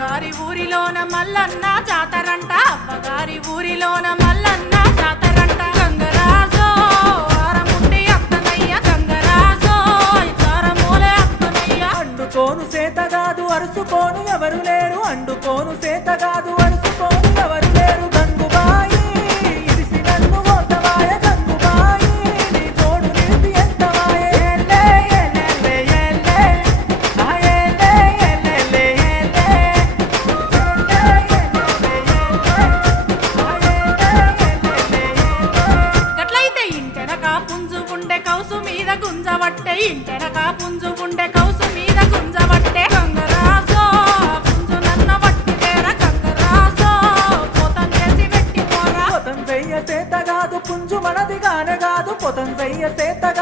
అవ్వగారి ఊరిలోన మల్లన్న జాతరంట అవ్వగారి ఊరిలోన మల్లన్న జాతరంట గంగరాజో ఆరముండి అత్తనయ్య గంగరాజో ఇతారమూలే అత్తనయ్య అండుకోను సేతగాదు అరుసుకోను ఎవరు లేరు అండుకోను సేతగాదు అరుసుకోను ఎవరు లేరు గంగుబాయి ఇరిసి నన్ను ఓతవాయ గంగుబాయి నీ తోడు నిలిపి ఎంతవాయ ఏలే ఏలే ఏలే ఆ ఏలే ఏలే ఏలే గట్లయితే ఇంటెనక పుంజు ఉండే కౌసు మీద గుంజవట్టే ఇంటెనక పుంజు ఉండే కౌసు మీద గుంజవట్టే గంగరాజో పుంజు నన్న వట్టిదేర గంగరాజో పోతం చేసి పెట్టి పోరా పొతం చెయ్య సేతగాదు పుంజు మనది గానగాదు పొతం చెయ్య సేతగాదు